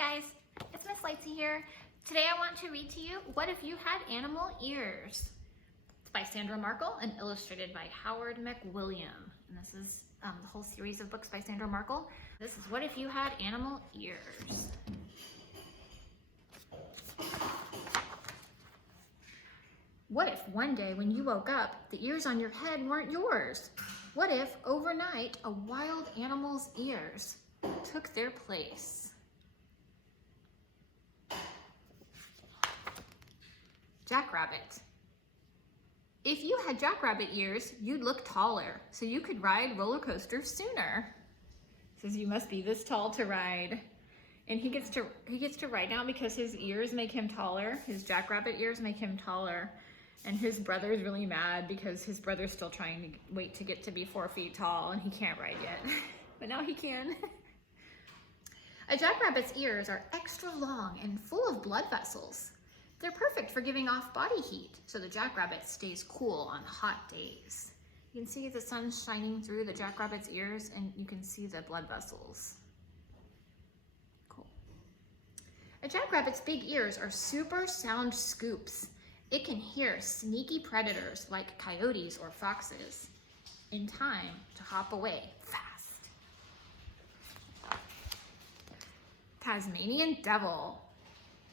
guys, it's Miss Lightsy here. Today I want to read to you What If You Had Animal Ears? It's by Sandra Markle and illustrated by Howard McWilliam. And this is the whole series of books by Sandra Markle. This is What If You Had Animal Ears? What if one day when you woke up, the ears on your head weren't yours? What if overnight a wild animal's ears took their place? Jackrabbit. If you had jackrabbit ears, you'd look taller, so you could ride roller coasters sooner. It says you must be this tall to ride. And he gets to ride now because his ears make him taller. His jackrabbit ears make him taller. And his brother's really mad because his brother's still trying to wait to get to be 4 feet tall and he can't ride yet. But now he can. A jackrabbit's ears are extra long and full of blood vessels. They're perfect for giving off body heat, so the jackrabbit stays cool on hot days. You can see the sun shining through the jackrabbit's ears and you can see the blood vessels. Cool. A jackrabbit's big ears are super sound scoops. It can hear sneaky predators like coyotes or foxes in time to hop away fast. Tasmanian devil.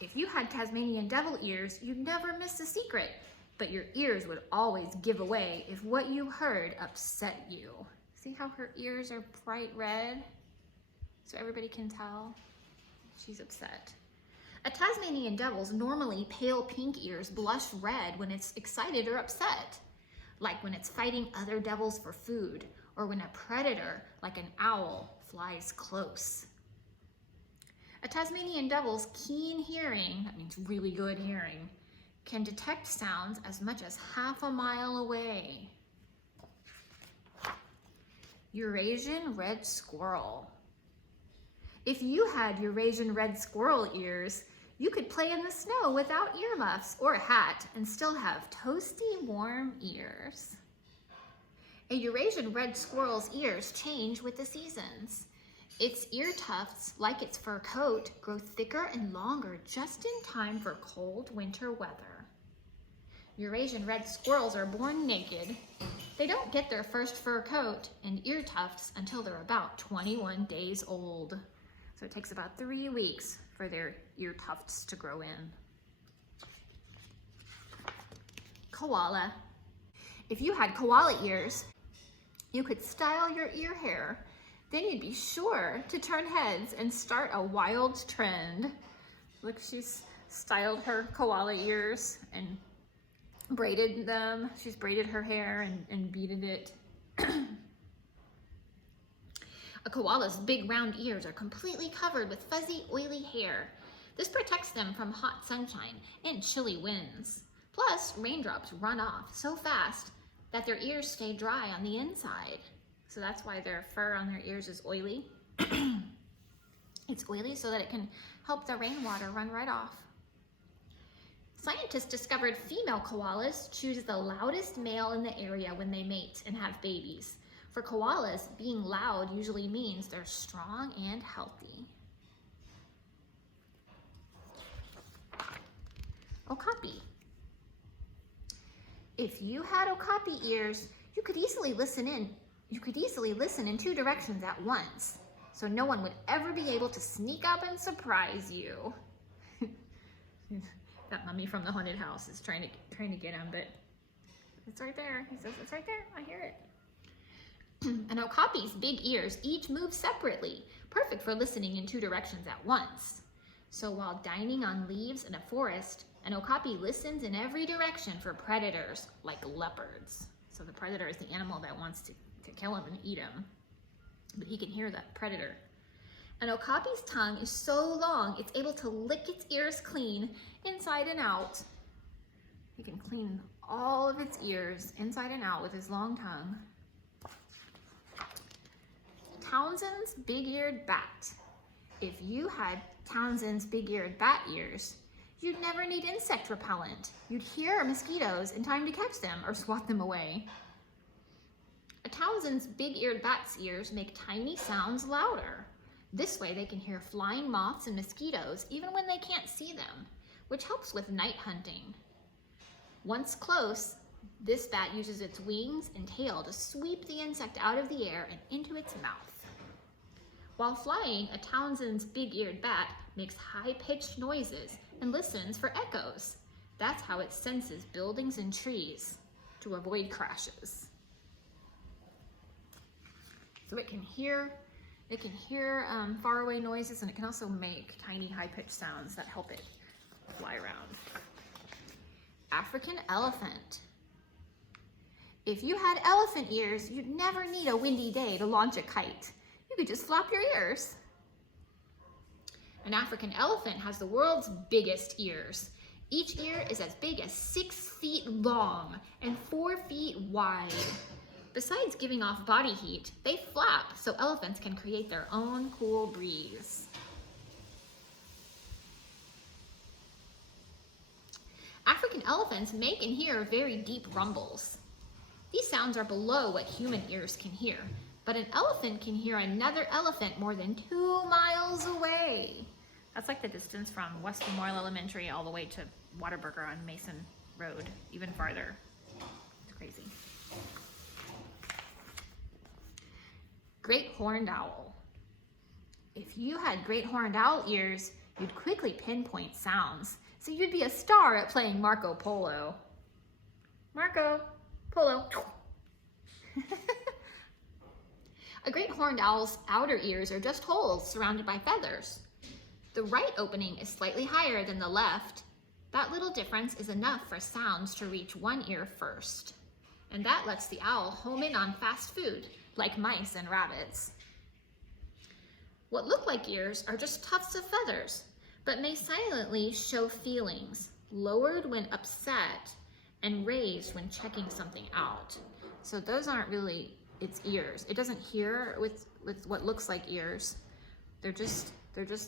If you had Tasmanian devil ears, you'd never miss a secret, but your ears would always give away if what you heard upset you. See how her ears are bright red? So everybody can tell she's upset. A Tasmanian devil's normally pale pink ears blush red when it's excited or upset, like when it's fighting other devils for food, or when a predator, like an owl, flies close. A Tasmanian devil's keen hearing, that means really good hearing, can detect sounds as much as half a mile away. Eurasian red squirrel. If you had Eurasian red squirrel ears, you could play in the snow without earmuffs or a hat and still have toasty warm ears. A Eurasian red squirrel's ears change with the seasons. Its ear tufts, like its fur coat, grow thicker and longer just in time for cold winter weather. Eurasian red squirrels are born naked. They don't get their first fur coat and ear tufts until they're about 21 days old. So it takes about 3 weeks for their ear tufts to grow in. Koala. If you had koala ears, you could style your ear hair. Then you'd be sure to turn heads and start a wild trend. Look, she's styled her koala ears and braided them. She's braided her hair and beaded it. A koala's big round ears are completely covered with fuzzy, oily hair. This protects them from hot sunshine and chilly winds. Plus, raindrops run off so fast that their ears stay dry on the inside. So that's why their fur on their ears is oily. It's oily so that it can help the rainwater run right off. Scientists discovered female koalas choose the loudest male in the area when they mate and have babies. For koalas, being loud usually means they're strong and healthy. Okapi. If you had okapi ears, you could easily listen in 2 directions at once, so no one would ever be able to sneak up and surprise you. That mummy from the haunted house is trying to get him, but it's right there. He says, it's right there, I hear it. An okapi's big ears each move separately, perfect for listening in 2 directions at once. So while dining on leaves in a forest, an okapi listens in every direction for predators like leopards. So the predator is the animal that wants to kill him and eat him, but he can hear that predator. An okapi's tongue is so long it's able to lick its ears clean inside and out. He can clean all of its ears inside and out with his long tongue. Townsend's big-eared bat. If you had Townsend's big-eared bat ears, you'd never need insect repellent. You'd hear mosquitoes in time to catch them or swat them away. A Townsend's big-eared bat's ears make tiny sounds louder. This way they can hear flying moths and mosquitoes even when they can't see them, which helps with night hunting. Once close, this bat uses its wings and tail to sweep the insect out of the air and into its mouth. While flying, a Townsend's big-eared bat makes high-pitched noises and listens for echoes. That's how it senses buildings and trees to avoid crashes. So it can hear faraway noises, and it can also make tiny high-pitched sounds that help it fly around. African elephant. If you had elephant ears, you'd never need a windy day to launch a kite. You could just flap your ears. An African elephant has the world's biggest ears. Each ear is as big as 6 feet long and 4 feet wide. Besides giving off body heat, they flap so elephants can create their own cool breeze. African elephants make and hear very deep rumbles. These sounds are below what human ears can hear, but an elephant can hear another elephant more than 2 miles away. That's like the distance from West Memorial Elementary all the way to Whataburger on Mason Road, even farther. It's crazy. Great horned owl. If you had great horned owl ears, you'd quickly pinpoint sounds, so you'd be a star at playing Marco Polo. Marco Polo. A great horned owl's outer ears are just holes surrounded by feathers. The right opening is slightly higher than the left. That little difference is enough for sounds to reach one ear first. And that lets the owl home in on fast food, like mice and rabbits. What look like ears are just tufts of feathers, but may silently show feelings, lowered when upset and raised when checking something out. So those aren't really its ears. It doesn't hear with what looks like ears. They're just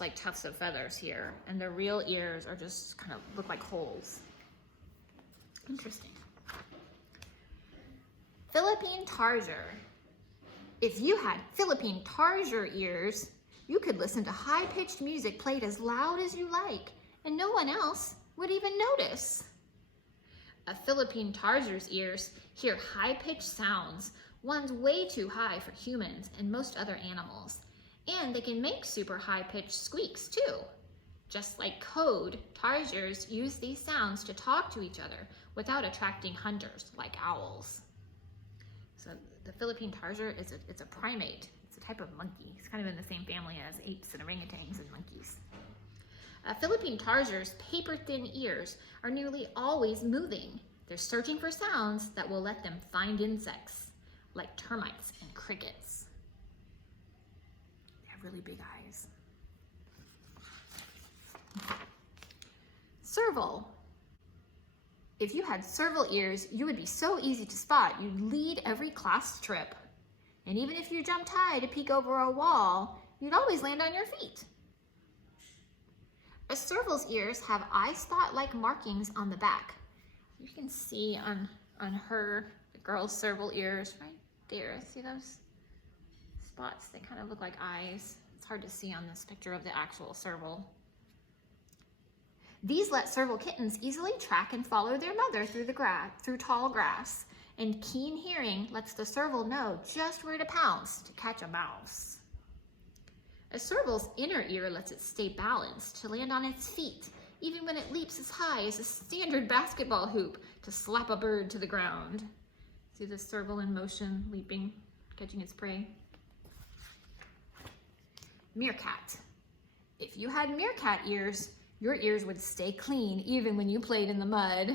like tufts of feathers here, and the real ears are just kind of look like holes. Interesting. Philippine tarsier. If you had Philippine tarsier ears, you could listen to high-pitched music played as loud as you like, and no one else would even notice. A Philippine tarsier's ears hear high-pitched sounds, ones way too high for humans and most other animals. And they can make super high-pitched squeaks too. Just like code, tarsiers use these sounds to talk to each other without attracting hunters like owls. So the Philippine tarsier it's a primate. It's a type of monkey. It's kind of in the same family as apes and orangutans and monkeys. Philippine tarsier's paper-thin ears are nearly always moving. They're searching for sounds that will let them find insects, like termites and crickets. They have really big eyes. Serval. If you had serval ears, you would be so easy to spot, you'd lead every class trip. And even if you jumped high to peek over a wall, you'd always land on your feet. A serval's ears have eye spot-like markings on the back. You can see on her, the girl's serval ears right there. See those spots? They kind of look like eyes. It's hard to see on this picture of the actual serval. These let serval kittens easily track and follow their mother through tall grass, and keen hearing lets the serval know just where to pounce to catch a mouse. A serval's inner ear lets it stay balanced to land on its feet, even when it leaps as high as a standard basketball hoop to slap a bird to the ground. See the serval in motion, leaping, catching its prey. Meerkat. If you had meerkat ears, your ears would stay clean even when you played in the mud.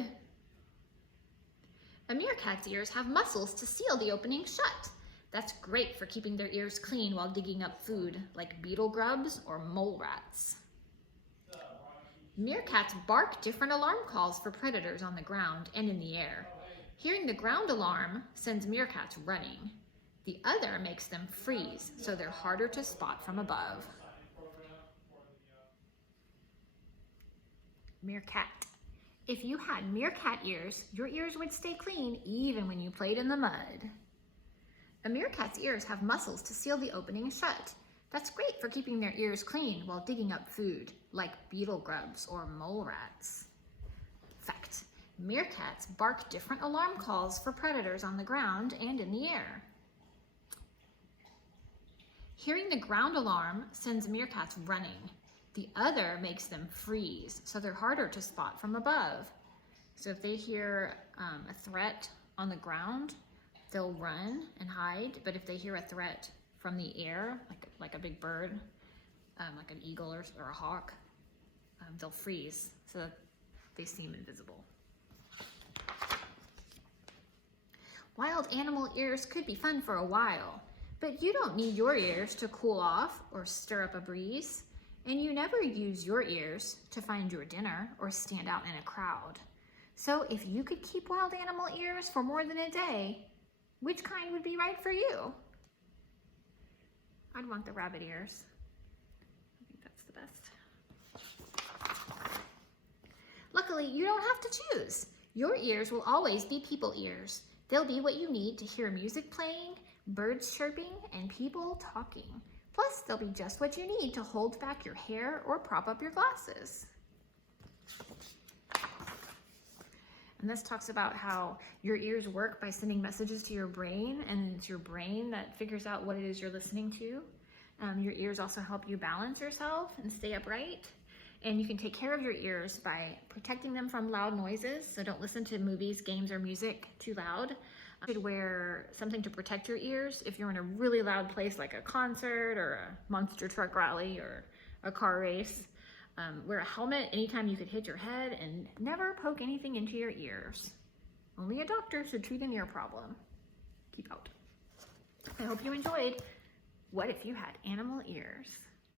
A meerkat's ears have muscles to seal the opening shut. That's great for keeping their ears clean while digging up food, like beetle grubs or mole rats. Meerkats bark different alarm calls for predators on the ground and in the air. Hearing the ground alarm sends meerkats running. The other makes them freeze, so they're harder to spot from above. Meerkat. If you had meerkat ears, your ears would stay clean even when you played in the mud. A meerkat's ears have muscles to seal the opening shut. That's great for keeping their ears clean while digging up food, like beetle grubs or mole rats. Fact, meerkats bark different alarm calls for predators on the ground and in the air. Hearing the ground alarm sends meerkats running. The other makes them freeze, so they're harder to spot from above. So if they hear a threat on the ground, they'll run and hide, but if they hear a threat from the air, like a big bird, like an eagle or a hawk, they'll freeze so that they seem invisible. Wild animal ears could be fun for a while, but you don't need your ears to cool off or stir up a breeze, and you never use your ears to find your dinner or stand out in a crowd. So if you could keep wild animal ears for more than a day, which kind would be right for you? I'd want the rabbit ears. I think that's the best. Luckily, you don't have to choose. Your ears will always be people ears. They'll be what you need to hear music playing, birds chirping, and people talking. Plus, they'll be just what you need to hold back your hair or prop up your glasses. And this talks about how your ears work by sending messages to your brain, and it's your brain that figures out what it is you're listening to. Your ears also help you balance yourself and stay upright. And you can take care of your ears by protecting them from loud noises. So don't listen to movies, games, or music too loud. You should wear something to protect your ears if you're in a really loud place like a concert or a monster truck rally or a car race. Wear a helmet anytime you could hit your head, and never poke anything into your ears. Only a doctor should treat an ear problem. Keep out. I hope you enjoyed What If You Had Animal Ears?